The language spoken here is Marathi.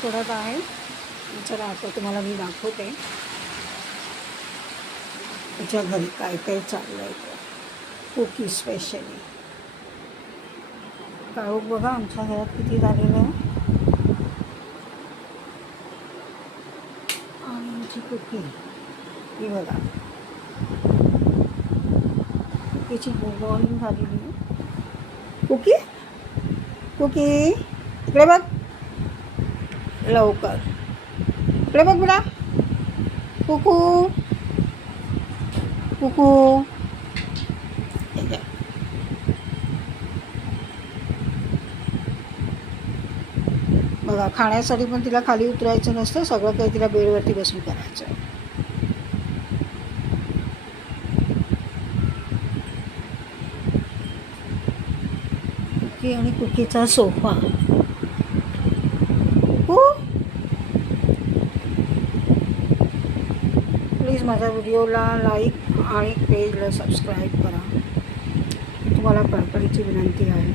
सोडत आहे. चला आता तुम्हाला मी दाखवते तिच्या घरी काय काय चाललं आहे ते. कुकी स्पेशली काळोख बघा आमच्या घरात किती झालेलं आहे. आणि आमची कुकी ही बघा, कुकीची मॉर्निंग झालेली आहे. कुकी कुकी इकडे बघ लवकर, इकडे बघ बेटा. कुकू कुकू बघा, खाण्यासाठी पण तिला खाली उतरायचं नसतं, सगळं काही तिला बेडवरती बसून करायचं. कुकी आणि कुकीचा सोफा. प्लीज माझ्या व्हिडिओला लाईक आणि पेजला सबस्क्राईब करा. तुम्हाला कळकळीची विनंती आहे.